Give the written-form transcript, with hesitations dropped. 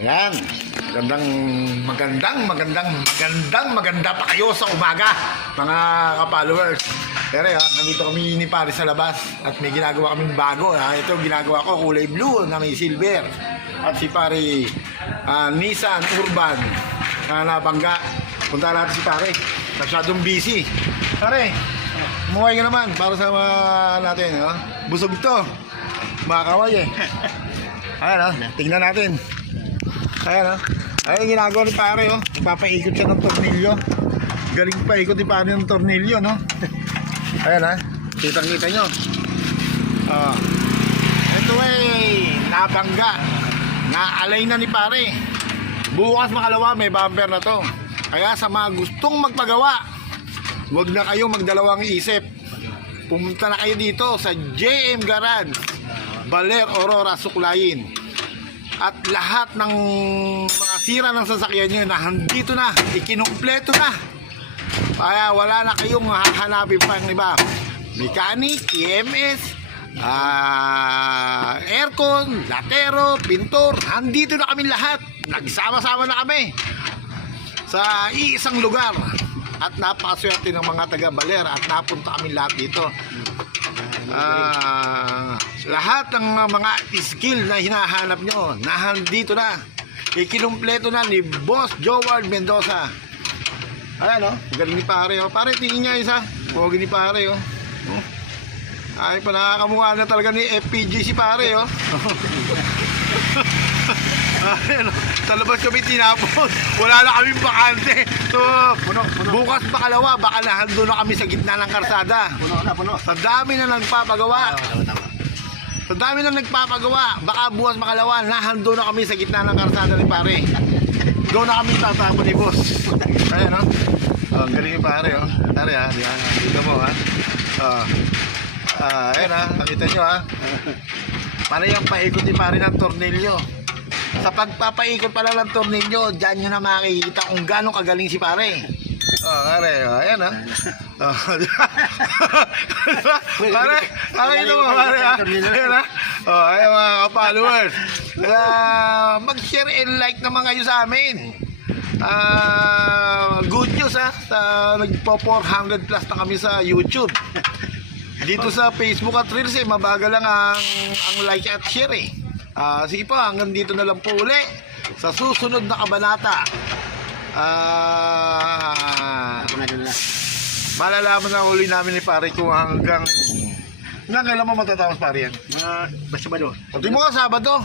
Ayan. Maganda pa kayo sa umaga, mga ka-followers. Pero nandito kami ni Pare sa labas at may ginagawa kaming bago. Ito ginagawa ko, kulay blue na may silver. At si Pare Nissan Urban na nabangga. Punta natin si Pare. Masyadong busy. Pare, umuhay ka naman para sa natin. Busog to. Makakaway eh. Ayan tingnan natin. Ayan ayun ginagawa ni Pare ipapaikot siya ng tornilyo. Galing pa ikot ni Pare ng tornilyo, no? Ayan kitang-kita nyo. Ito nabangga. Naalay na ni Pare. Bukas makalawa may bumper na to. Kaya sa mga gustong magpagawa, huwag na kayong magdalawang isip. Pumunta na kayo dito sa JM Garage, Baler, Aurora, Suklayin. At lahat ng mga sira ng sasakyan nyo nandito na, ikinumpleto na. Kaya wala na kayong hahanapin pang iba. Mechanic, EMS, aircon, latero, pintor, nandito na kami lahat. Nagsama-sama na kami sa iisang lugar. At napakaswerte ng mga taga Baler at napunta kami lahat dito. Lahat ng mga skill na hinahanap nyo nandito na, ikinumpleto na ni Boss Joward Mendoza. Ayan galing ni Pare Pare, tingin niya isa. Pogi ni Pare ay pa nakakamukha na talaga ni FPG si Pare sa labas kami tinapos, wala na kaming bakante. So bukas makalawa baka nahando na kami sa gitna ng karsada. Puno. Sa dami na nagpapagawa. Baka bukas makalawa nahando na kami sa gitna ng karsada ni Pare. Doon na kami tatapon ni Boss. Ayan galing ni Pare Pare dito mo ayan nakita nyo para yung paikot ni Pare ng tornilyo. Sa pagpapaikot pala ng tornilyo, dyan nyo na makikita kung gano'ng kagaling si Pare. Pare ayan Pare, ito mo Pare ayan ayan mga ka-followers, mag-share and like naman kayo sa amin. Good news nagpo 400 plus na kami sa YouTube. Dito sa Facebook at Reels mabagal lang ang like at share sige po, hanggang dito na lang po uli sa susunod na kabanata. Malalaman na uli namin ni Pare kung hanggang kailan mo matatapos Pare yan? Basta ba doon? Pati mo Sabado.